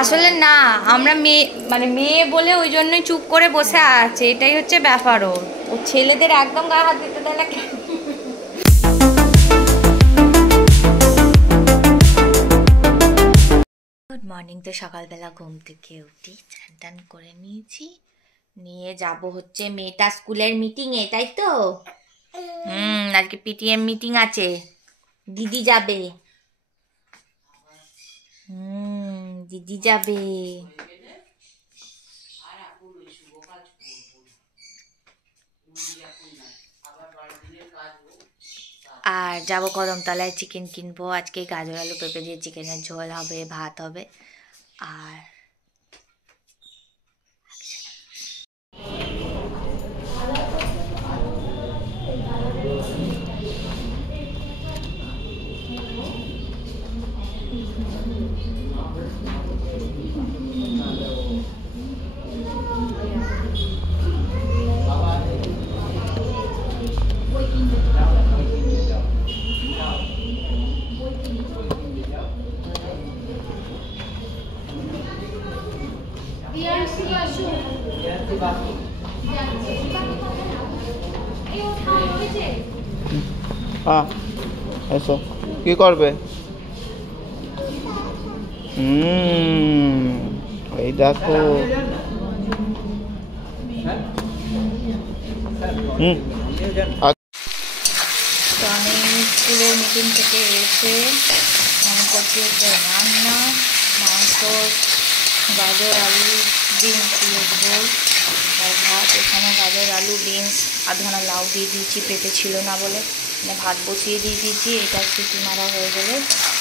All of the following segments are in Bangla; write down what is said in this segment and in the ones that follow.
আসলে না, আমরা মেয়ে মানে মেয়ে বলে ওই জন্যই চুপ করে বসে আছে, এটাই হচ্ছে ব্যাপার। ও ছেলেদের একদম গায়ে হাত দিতে দেয় না। Good morning. তো সকালবেলা ঘুম থেকে উঠি, চান টান করে নিয়েছি, নিয়ে যাব হচ্ছে মেয়েটা স্কুলের মিটিংয়ে, তাই তো? আজকে পিটিএম মিটিং আছে, দিদি যাবে। দিদি যাবে। আর যাবো কদমতলায়, চিকেন কিনবো আজকে। গাজর আলু পেঁপে দিয়ে চিকেনের ঝোল হবে, ভাত হবে। আর এসো, কি করবে? এই দেখো। তো আমি স্কুলের মিটিং থেকে এসে আমি করছি হচ্ছে রান্না, মাংস, গাজর আলু বিনস ঝোল আর ভাত। এখানে গাজর আলু বিনস আধখানা লাউ দিয়ে দিয়েছি, পেঁপে ছিল না বলে। ভাত বসিয়ে দিয়ে দিয়েছি, এটা সিটি মারা হয়ে গেলে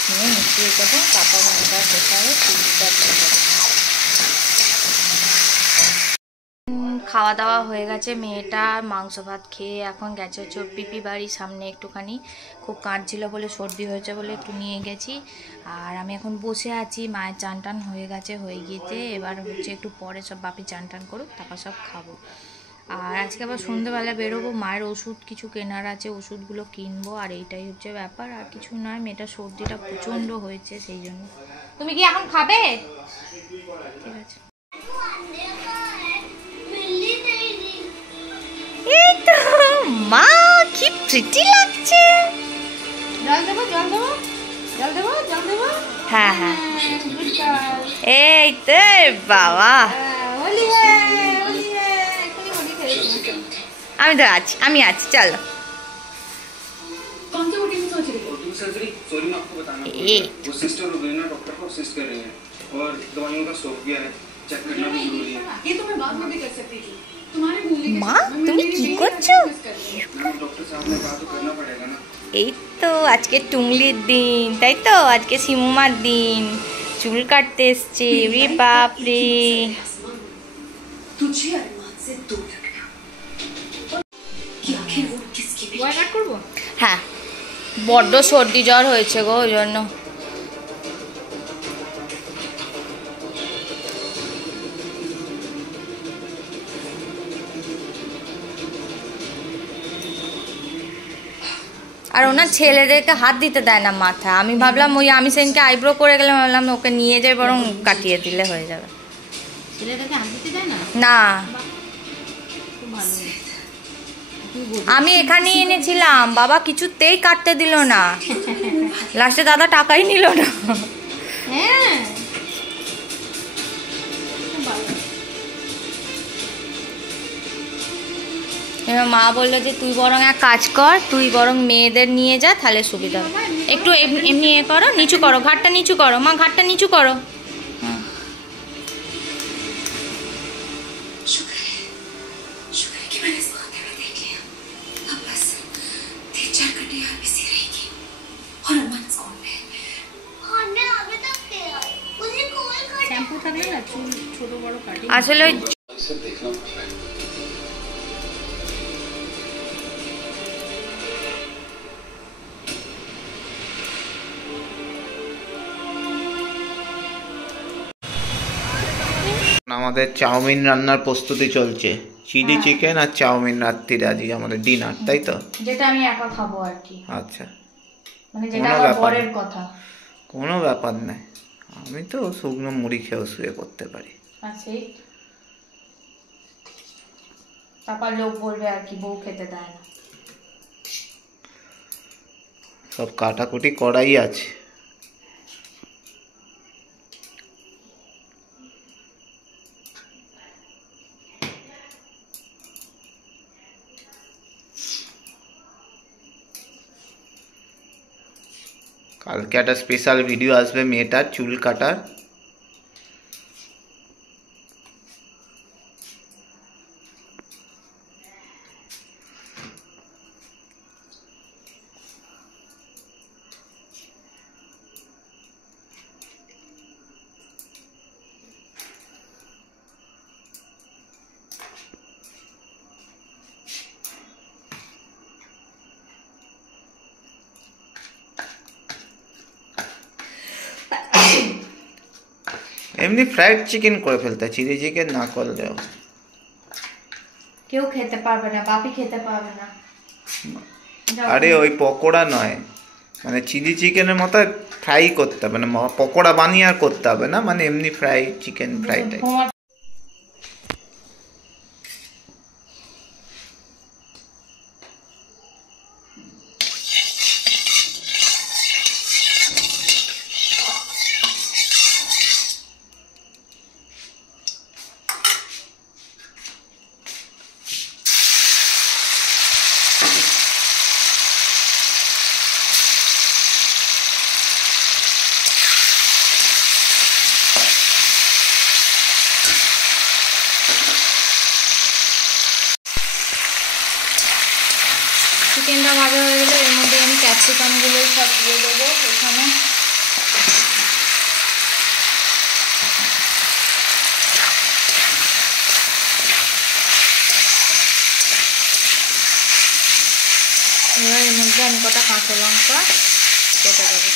নিয়ে মিশিয়ে দেবো, তারপর মশলা প্রেসারে সিটিটা দিয়ে দেবো। খাওয়া দাওয়া হয়ে গেছে, মেয়েটা মাংস ভাত খেয়ে এখন গেছে হচ্ছে পিপি বাড়ির সামনে একটুখানি, খুব কাঁদছিল বলে, সর্দি হয়েছে বলে একটু নিয়ে গেছি। আর আমি এখন বসে আছি, মায়ের চান টান হয়ে গেছে, হয়ে গিয়েছে। এবার হচ্ছে একটু পরে সব বাপি চান টান করুক, তারপর সব খাবো। আর আজকে আবার সন্ধ্যেবেলা বেরোবো, মায়ের ওষুধ কিছু কেনার আছে, ওষুধগুলো কিনবো। আর এইটাই হচ্ছে ব্যাপার, আর কিছু নয়। মেয়েটার সর্দিটা প্রচণ্ড হয়েছে, সেই জন্য। তুমি কি এখন খাবে? ঠিক আছে। এই তো মা, কি প্রিটি লাগছে। জল দেবো, জল দেবো, জল দেবো, জল দেবো। হ্যাঁ হ্যাঁ, এই তো বাবা। আমি তো আছি, আমি আছি, চলো। মা তুমি কি করছো? এই তো আজকে টুংলির দিন, তাই তো? আজকে শিমুমার দিন, চুল কাটতে এসছে। রে বাপ রে। হ্যাঁ, বড্ড সর্দি জ্বর হয়েছে গো, ওই জন্য। আর ওনার ছেলেদেরকে হাত দিতে দেয় না মাথা। আমি ভাবলাম ওই আমি সেদিনকে আইব্রো করে গেলাম, ভাবলাম ওকে নিয়ে যাই, বরং কাটিয়ে দিলে হয়ে যাবে। না, আমি এখানেই এনেছিলাম, বাবা কিছুতেই কাটতে দিল না। লাস্টে দাদা টাকাই নিল না। এবার মা বললো যে তুই বরং এক কাজ কর, তুই বরং মেয়েদের নিয়ে যা, তাহলে সুবিধা হবে। একটু এমনি এ করো, নিচু করো, ঘাটটা নিচু করো মা, ঘাটটা নিচু করো। আসলে আমাদের চাউমিন রান্নার প্রস্তুতি চলছে, চিলি চিকেন আর চাউমিন রাত্রিরে আজকে আমাদের ডিনার, তাই তো? যেটা আমি একা খাবো আর কি। আচ্ছা, মানে যেটা আমার বরের কথা। কোনো ব্যাপার নাই, আমি তো শুকনো মুড়ি খেয়েও শুয়ে পড়তে পারি। সেই তারপর লোক বলবে আর কি বউ খেতে দেয় না। সব কাটাকুটি করাই আছে। কালকে একটা স্পেশাল ভিডিও আসবে মেয়েটার চুল কাটার। এমনি ফ্রাইড চিকেন করে ফেলতে, চিলি চিকেন না করলেও। কেউ খেতে পারবে না, বাপি খেতে পারবে না। আরে ওই পকোড়া নয়, মানে চিলি চিকেনের মতো ফ্রাই করতে হবে না, পকোড়া বানিয়ে আর করতে হবে না, মানে এমনি ফ্রাই চিকেন ফ্রাই টাইপ। চিকেনটা ভাজা হয়ে গেলে এর মধ্যে আমি ক্যাপসিকামগুলো সব দিয়ে দেবো এখানে। এবার এর মধ্যে আমি কটা কাঁচা লঙ্কা কেটে দেবো।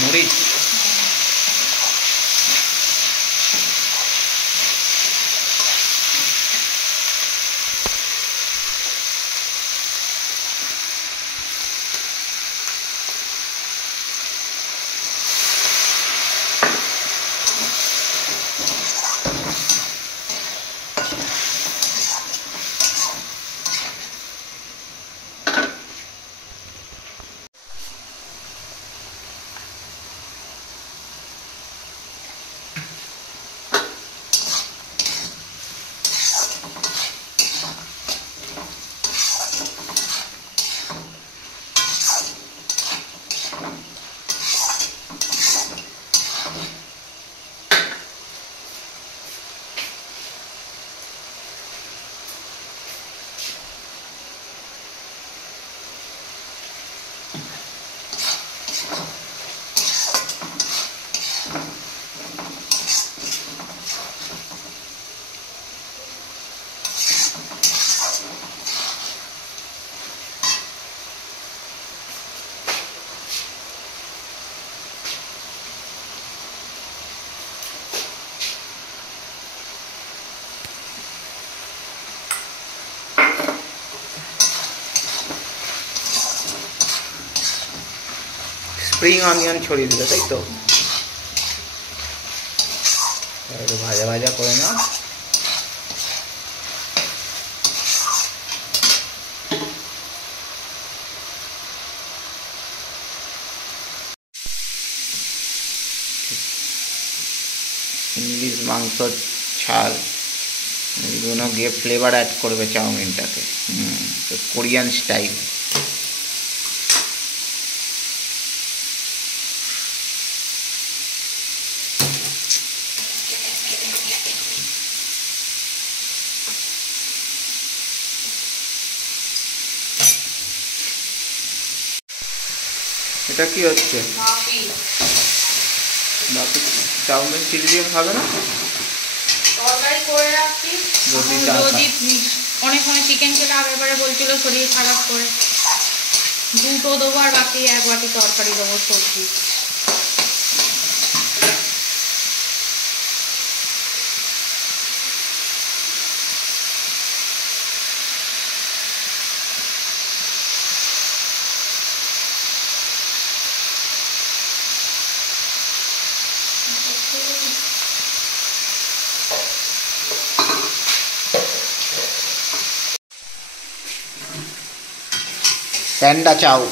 মরিচ স্প্রিং অনিয়ন ছড়িয়ে দিলে, তাই তো? একটু ভাজা ভাজা করে নাও। ইংলিশ মাংসর ছাল এগুলো গিয়ে ফ্লেভার অ্যাড করবে চাউমিনটাকে, তো কোরিয়ান স্টাইল। এটা কি হচ্ছে? বাকি চাউমিন চিলি দিয়ে খাবে না? তরকারি করে রাখছি, যদি অনেক সময় চিকেন খেলে আগেরবারে বলছিল শরীর খারাপ করে, দুটো দেবো আর বাকি এক বাটি তরকারি দেবো সবজি। প্যান্ডা চাউ।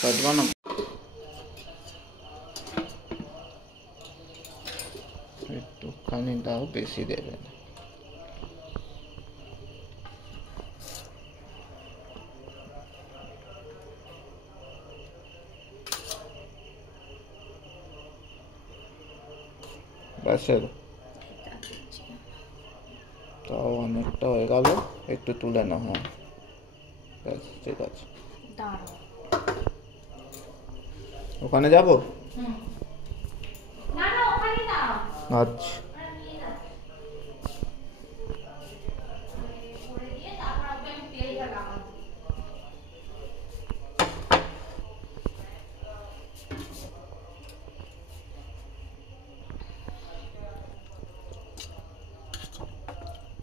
শর্ট বানাও। একটুখানি দাও, বেশি দেবে না। ব্যাস, তাও অনেকটা হয়ে গেল, একটু তুলে নাও। হ্যাঁ ব্যাস, ঠিক আছে। ওখানে যাবো? আচ্ছা।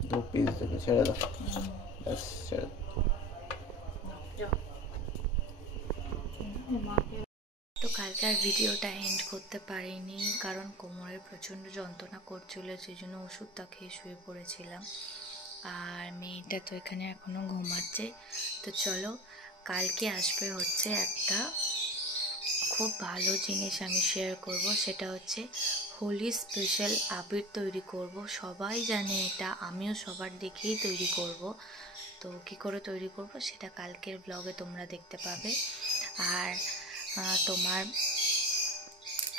দু পিস দেবে, ছেড়ে দাও, ব্যাস ছেড়ে দাও। তো কালকে আর ভিডিওটা এন্ড করতে পারিনি, কারণ কোমরের প্রচণ্ড যন্ত্রণা করছিল, সেই জন্য ওষুধটা খেয়ে শুয়ে পড়েছিলাম। আর মেয়েটা তো এখানে এখনও ঘুমাচ্ছে। তো চলো, কালকে আসবে হচ্ছে একটা খুব ভালো জিনিস আমি শেয়ার করব, সেটা হচ্ছে হোলি স্পেশাল আবির তৈরি করব। সবাই জানে এটা, আমিও সবার দেখেই তৈরি করব। তো কি করে তৈরি করব সেটা কালকের ব্লগে তোমরা দেখতে পাবে। আর তোমার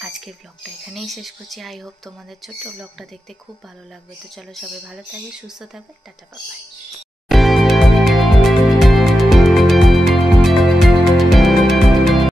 আজকের ব্লগটা এখানেই শেষ করছি। আই হোপ তোমাদের ছোট্ট ব্লগটা দেখতে খুব ভালো লাগবে। তো চলো, সবাই ভালো থাকবে, সুস্থ থাকবে, টাটা, বাই বাই।